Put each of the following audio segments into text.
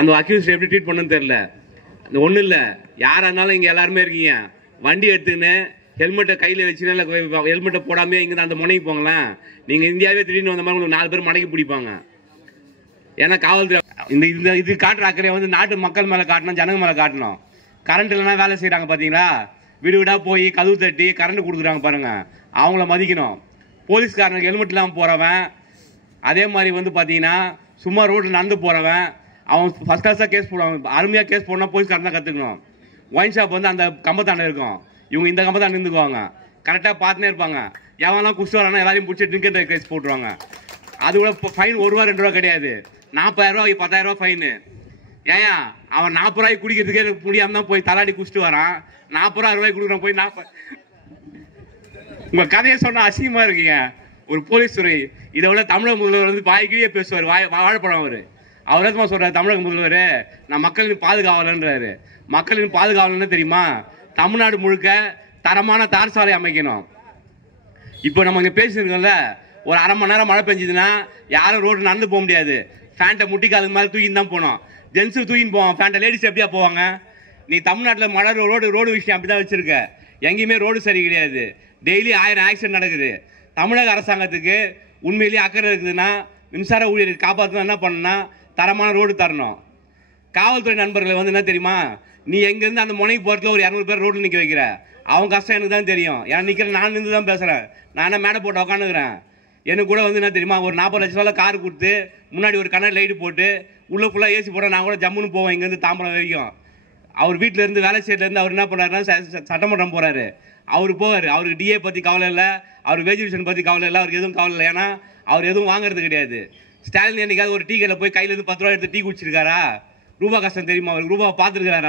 அந்த அக்யூஸ்ட் எப்படி ட்ரீட் பண்ணுன்னு தெரியல. ஒன்றும் இல்லை, யாராக இருந்தாலும் இங்கே எல்லாருமே இருக்கீங்க, வண்டி எடுத்துன்னு ஹெல்மெட்டை கையில் வச்சுன்னு இல்லை ஹெல்மெட்டை போடாமே இங்கே அந்த முனைக்கு போங்களேன். நீங்கள் இந்தியாவே திடீர்னு வந்த மாதிரி உங்களுக்கு 4 பேர் மடக்கி பிடிப்பாங்க. ஏன்னா காவல்துறை இந்த இது காட்டுற அக்கறையை வந்து நாட்டு மக்கள் மேலே காட்டணும், ஜனங்க மேலே காட்டணும். கரண்ட் இல்லைனா வேலை செய்கிறாங்க பார்த்தீங்களா, வீடு வீடாக போய் கதவு தட்டி கரண்ட் கொடுக்குறாங்க பாருங்கள், அவங்கள மதிக்கணும். போலீஸ்காரனுக்கு ஹெல்மெட் இல்லாமல் போகிறவன், அதே மாதிரி வந்து பார்த்தீங்கன்னா சும்மா ரோட்டில் நடந்து போகிறவன், அவன் ஃபஸ்ட் கிளாஸாக கேஸ் போடுவான். அருமையாக கேஸ் போடணும் போலீஸ்காரன் தான் கற்றுக்கணும். ஒயின் ஷாப் வந்து அந்த கம்பத்தாண்ட இருக்கும், இவங்க இந்த கம்பத்தாண்ட நின்றுக்குவாங்க, கரெக்டாக பார்த்துனே இருப்பாங்க. எவன்லாம் குடிச்சு வரானா எல்லாரையும் பிடிச்சி ட்ரிங்க் அண்ட் ட்ரைவ் கேஸ் போட்டுருவாங்க. அது கூட ஃபைன் 1 ரூபா 2 ரூபா கிடையாது, 40,000 ரூபா 10,000 ரூபா ஃபைனு. ஏன் அவன் 40 ரூபாய்க்கு குடிக்கிறதுக்கே முடியாமல் தான் போய் தலாடி குடிச்சிட்டு வரான், 40 ரூபாய்க்கு கொடுக்குறான் போய் 40. உங்கள் கதையை சொன்னால் அசிங்கமாக இருக்கீங்க. ஒரு போலீஸ் துறை இதை விட தமிழக முதல்வர் வந்து வாய்க்கிலேயே பேசுவார், வாழைப்படம். அவர் தான் சொல்கிறார், தமிழக முதல்வர் நான் மக்களின் பாதுகாவலன்றாரு. மக்களின் பாதுகாவலன்னு தெரியுமா, தமிழ்நாடு முழுக்க தரமான தார் சாலை அமைக்கணும். இப்போ நம்ம இங்கே பேசியிருக்கோம்ல, ஒரு அரை மணி நேரம் மழை பெஞ்சதுன்னா யாரும் ரோடு நடந்து போக முடியாது, ஃபேண்ட்டை முட்டிக்காலுக்கு மேலே தூக்கின்னு தான் போனோம். ஜென்ஸு தூக்கின்னு போவான், ஃபேண்ட்டை லேடிஸ் எப்படியா போவாங்க? நீ தமிழ்நாட்டில் மழை ரோடு விஷயம் அப்படி தான் வச்சுருக்க, எங்கேயுமே ரோடு சரி கிடையாது, டெய்லி 1000 ஆக்சிடென்ட் நடக்குது. தமிழக அரசாங்கத்துக்கு உண்மையிலேயே அக்கறை இருக்குதுன்னா மின்சார ஊழியரை காப்பாற்றணும், என்ன பண்ணணும்னா தரமான ரோடு தரணும். காவல்துறை நண்பர்களை வந்து என்ன தெரியுமா, நீ எங்கேருந்து அந்த முனைக்கு போகிறதுல ஒரு 200 பேர் ரோட்டில் நிற்க வைக்கிற, அவங்க கஷ்டம் எனக்கு தான் தெரியும். ஏன்னா நிற்கிறேன், நான் நின்று தான் பேசுகிறேன், நான் என்ன மேடை போட்டு உட்காந்துக்கிறேன். எனக்கு கூட வந்து என்ன தெரியுமா, ஒரு 40 லட்ச ரூபாய் கார் கொடுத்து முன்னாடி ஒரு கண்ணாடி லைட்டு போட்டு உள்ளே ஃபுல்லாக ஏசி போட நான் கூட ஜம்முன்னு போவேன் இங்கேருந்து தாம்பரம் வரைக்கும். அவர் வீட்டில் இருந்து வேலை செய்யலேருந்து அவர் என்ன பண்ணாருன்னா சட்டமன்றம் போகிறாரு, அவர் போவார். அவருக்கு டிஏ பற்றி கவலை இல்லை, அவர் வேஜுவேஷன் பற்றி கவலை இல்லை, அவருக்கு எதுவும் கவலை இல்லை. ஏன்னா அவர் எதுவும் வாங்குறது கிடையாது. ஸ்டாலின் என்னைக்காவது ஒரு டீ கடையில் போய் கையிலேருந்து 10 ரூபா எடுத்து டீ குடிச்சிருக்காரா? ரூபா கஷ்டம் தெரியுமா அவருக்கு? ரூபாவை பார்த்துருக்கிறாரு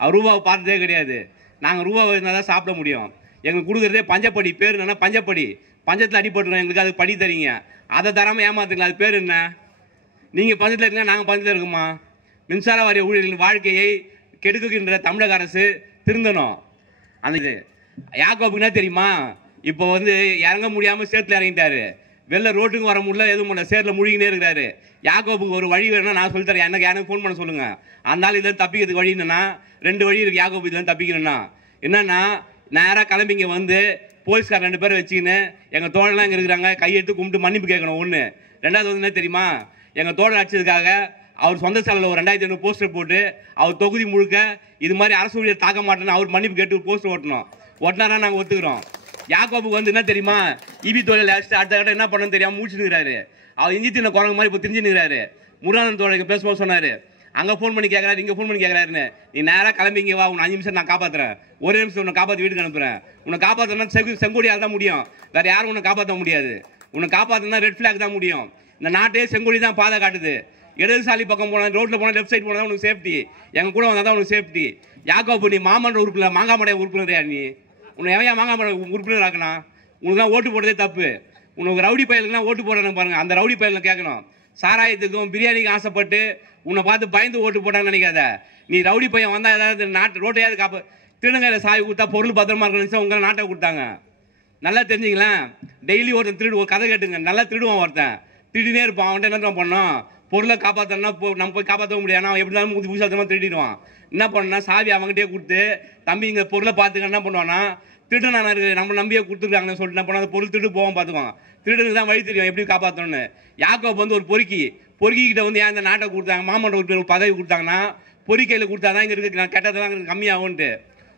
அவர் ரூபாவை பார்த்ததே கிடையாது. நாங்கள் ரூபாவை இருந்தால் தான் சாப்பிட முடியும். எங்களுக்கு கொடுக்குறதே பஞ்சப்படி, பேர் என்னன்னா பஞ்சப்படி, பஞ்சத்தில் அடிபட்டுருக்கோம், எங்களுக்கு அது படி தரீங்க, அதை தராமல் ஏமாத்துங்களா, அது பேர் என்ன? நீங்கள் பஞ்சத்தில் இருக்கீங்க, நாங்கள் பஞ்சத்தில் இருக்குமா? மின்சார வாரிய ஊழியர்களின் வாழ்க்கையை கெடுக்குகின்ற தமிழக அரசு திருந்தணும். அந்த இது யாக்கோபுக்குன்னா தெரியுமா, இப்போ வந்து இறங்க முடியாமல் சேத்துல இறங்கிட்டாரு, வெளில ரோட்டுக்கு வர முடியல, எதுவும் பண்ணல, சேரில் முழுகினே இருக்கிறாரு. யாக்கோபுக்கு ஒரு வழி வேணும்னா நான் சொல்லித்தரேன், எனக்கு ஃபோன் பண்ண சொல்லுங்கள். அதனால இதில் தப்பிக்கிறதுக்கு வழி என்னன்னா 2 வழி இருக்குது. யாக்கோபு இதில் தப்பிக்கணும்னா என்னன்னா, நேராக கிளம்பிங்க வந்து போலீஸ்கார் 2 பேரை வச்சுக்கின்னு எங்கள் தோழலாம் இங்கே இருக்கிறாங்க, கையெடுத்து கும்பிட்டு மன்னிப்பு கேட்கணும். 1. 2வது வந்து என்ன தெரியுமா, எங்கள் தோழர் அடிச்சதுக்காக அவர் சொந்த செலவில் ஒரு 2500 போஸ்டர் போட்டு அவர் தொகுதி முழுக்க இது மாதிரி அரசு ஊழியர் தாக்க மாட்டேன்னு அவர் மன்னிப்பு கேட்டு போஸ்டர் ஓட்டினாரா நாங்கள் ஒத்துக்கிறோம். யாக்கோபுக்கு வந்து என்ன தெரியுமா, இபி தொழில் அடுத்த கட்ட என்ன பண்ணணும்னு தெரியாமல் மூச்சுனுக்கிறாரு. அவர் இஞ்சி தின்ன குரங்கு மாதிரி இப்போ தெரிஞ்சுனுக்கிறாரு. முருகானந்த தோழருக்கு பேசும்போது சொன்னார், அங்கே ஃபோன் பண்ணி கேட்குறாரு, இங்கே ஃபோன் பண்ணி கேட்குறாருன்னு. நீ நேராக கிளம்பிங்க வா, உன்னை 5 நிமிஷம் நான் காப்பாற்றுறேன், 1 நிமிஷம் உன்னை காப்பாற்றி வீட்டுக்கு அனுப்புகிறேன். உன்னை காப்பாற்றனா செங்கோடியால் தான் முடியும், வேறு யாரும் உன்னை காப்பாற்ற முடியாது. உன்னை காப்பாற்றினா ரெட் ஃபிளாக் தான் முடியும். இந்த நாட்டே செங்கோடி தான் பாதை காட்டுது. இடதுசாலி பக்கம் போனால், ரோட்டில் போனால், லெஃப்ட் சைட் போனால் உனக்கு சேஃப்டி, எங்கள் கூட வந்தால் தான் உனக்கு சேஃப்டி. யாக்கோபு நீ மாமன்ற உறுப்பினர், மாங்காமடைய உறுப்பினரையா நீ? உன்னை எவையா மாங்காமட உறுப்பினர் ஆக்கணும்? உனக்கு தான் ஓட்டு போடுறதே தப்பு. உனக்கு ரவுடி பயலுக்குலாம் ஓட்டு போடுறாங்க பாருங்கள், அந்த ரவுடி பயலில் கேட்கணும். சாராயத்துக்கும் பிரியாணிக்கும் ஆசைப்பட்டு உன்னை பார்த்து பயந்து ஓட்டு போட்டான்னு நினைக்காத. நீ ரவுடி பையன் வந்தால் ஏதாவது நாட்டு ரோட்டையாவது திருநங்கையில் சாவி கொடுத்தா பொருள் பத்திரமா இருக்கணும், உங்களை நாட்டை கொடுத்தாங்க. நல்லா தெரிஞ்சுங்களேன். டெய்லி ஒருத்தன் ஒரு கதை கேட்டுங்க, நல்லா திருடுவான், ஒருத்தன் திருடினே இருப்பான். அவன்கிட்ட என்ன பண்ணோம், பொருளை காப்பாற்றனா நம்ம போய் காப்பாற்ற முடியாது, அவன் எப்படி இருந்தாலும் புதுசாக திருடிடுவான். என்ன பண்ணா, சாவி அவங்ககிட்டே கொடுத்து தம்பி இங்கே பொருளை பார்த்துக்க என்ன பண்ணுவான்னா, திருடனான இருக்குது நம்ம நம்பியே கொடுத்துருக்காங்கன்னு சொல்லிட்டு என்ன பண்ணா, அந்த பொருள் திருடு போவோம் பார்த்துக்குவான். திருடனுக்கு தான் வழி தெரியும் எப்படி காப்பாற்றணும்னு. யாக்கோபு வந்து ஒரு பொறுக்கிக்கிட்ட வந்து ஏன் இந்த நாட்டை கொடுத்தாங்க, மாமன்ற உறுப்பினர் பதவி கொடுத்தாங்கன்னா, பொறிக்கையில் கொடுத்தா தான் இங்கே இருக்கு கெட்டதெல்லாம் கம்மியாகும்ன்ட்டு.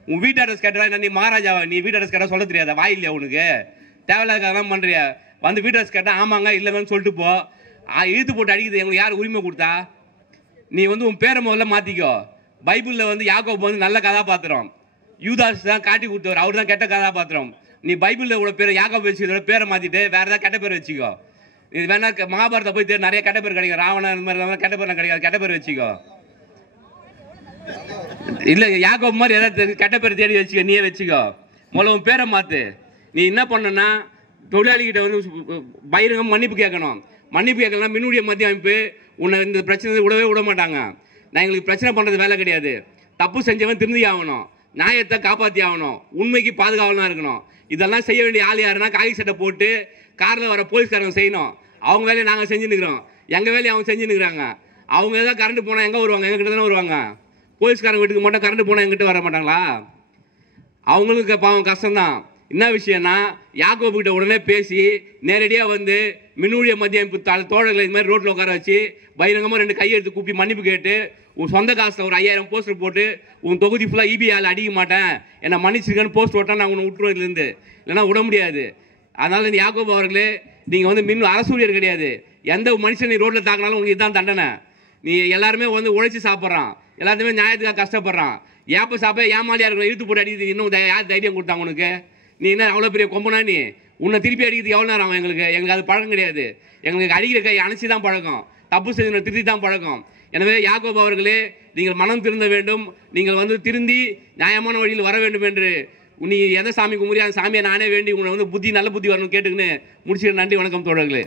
உன் வீட்டு அட்ரஸ் கேட்டா நீ மகாராஜாவா? நீ வீட்டு அட்ரஸ் கேட்டால் சொல்ல தெரியாதா? வாய் இல்லையா உனக்கு? தேவையில்லாத தான் பண்ணுறியா? வந்து வீட்டு அட்ரஸ் கேட்டால் ஆமாங்க இல்லைங்கன்னு சொல்லிட்டு போ. இழுத்து போட்டு அடிக்குது, எங்களுக்கு யார் உரிமை கொடுத்தா? நீ வந்து உன் பேரை முதல்ல மாற்றிக்கோ. பைபிளில் வந்து யாக்கோபு வந்து நல்ல கதாபாத்திரம், யூதாஸ் தான் காட்டி கொடுத்தவர், அவர் தான் கெட்ட கதாபாத்திரம். நீ பைபிளில் இவ்வளோ பேர் யாக்கோபு வச்சுக்கிற பேரை மாற்றிட்டு வேறு ஏதாவது கெட்ட பேர் வச்சுக்கோ. இது வேணா மகாபாரத்தை போய் நிறைய கெட்ட பேர் கிடைக்கும், ராவணன் இந்த மாதிரி கெட்ட பேர் கிடைக்காது, கெட்ட பேர் வச்சுக்கோ. இல்லை யாக்கோபு மாதிரி ஏதாவது கெட்ட பேர் தேடி வச்சுக்கோ, நீயே வச்சுக்கோ. முதல்ல உன் பேரை மாற்று. நீ என்ன பண்ணனா, தொழிலாளிகிட்ட வந்து பகிரங்கம் மன்னிப்பு கேட்கணும். மன்னிப்பு கேட்கலாம், மின்னுடைய மத்திய அமைப்பு உன்னை இந்த பிரச்சனை விட மாட்டாங்க. நான் எங்களுக்கு பிரச்சனை பண்ணுறது வேலை கிடையாது. தப்பு செஞ்சவன் திருந்தி ஆகணும், நியாயத்தை காப்பாற்றி ஆகணும், உண்மைக்கு பாதுகாவலாம் இருக்கணும். இதெல்லாம் செய்ய வேண்டிய ஆள் யாருன்னா, காகி சட்டை போட்டு காரில் வர போலீஸ்காரங்க செய்யணும். அவங்க வேலையை நாங்கள் செஞ்சுன்னுக்கிறோம், எங்கள் வேலையை அவங்க செஞ்சுன்னுக்கிறாங்க. அவங்க ஏதாவது கரண்ட் போனால் எங்கே வருவாங்க? எங்ககிட்ட தானே வருவாங்க. போலீஸ்காரங்க வீட்டுக்கு மட்டும் கரண்ட் போனால் எங்கிட்ட வர மாட்டாங்களா? அவங்களுக்கு பாவம் கஷ்டம்தான். என்ன விஷயம்னா, யாக்கோபு கிட்ட உடனே பேசி நேரடியாக வந்து மின்னூழிய மத்திய அமைப்பு தோழர்களை இது மாதிரி ரோட்டில் உட்கார வச்சு பகிரங்கமாக 2 கையெழுத்து கூப்பி மன்னிப்பு கேட்டு உன் சொந்த காசில் ஒரு 5000 போஸ்டர் போட்டு உன் தொகுதி ஃபுல்லாக இபிஆல் அடிக்க மாட்டேன், என்னை மன்னிச்சிருக்கேன்னு போஸ்ட் ஓட்டால் நான் உன்னை விட்டுருவேன் இதுலேருந்து, இல்லைன்னா விட முடியாது. அதனால் இந்த யாக்கோபு அவர்களே, நீங்கள் வந்து அரசூழியர் கிடையாது. எந்த மனுஷன் நீ ரோட்டில் தாக்கினாலும் உங்களுக்கு இதுதான் தண்டனை. நீ எல்லாருமே வந்து உழைச்சி சாப்பிட்றான், எல்லாத்தையுமே நியாயத்துக்காக கஷ்டப்படுறான். ஏப்ப சாப்ப ஏமாலியாக இருக்கிற இழுத்து போட்டு அடிக்கிறது இன்னும் யார் தைரியம் கொடுத்தாங்க உனக்கு? நீ என்ன அவ்வளோ பெரிய கொம்பனா? நீ உன்னை திருப்பி அடிக்கிறது எவ்வளோ நேரம் ஆகும்? எங்களுக்கு அது பழக்கம் கிடையாது. எங்களுக்கு அடிக்கிற கை அணைச்சி தான் பழக்கம், தப்பு செஞ்சு திருத்தி தான் பழக்கம். எனவே யாக்கோபு அவர்களே, நீங்கள் மனம் திருந்த வேண்டும். நீங்கள் வந்து திருந்தி நியாயமான வழியில் வர வேண்டும் என்று நீ எதை சாமி கும்பிடி அந்த சாமியை நானே வேண்டி உங்களை வந்து நல்ல புத்தி வரணும்னு கேட்டுக்கின்னு முடிச்சுக்க. நன்றி, வணக்கம் தோழர்களே.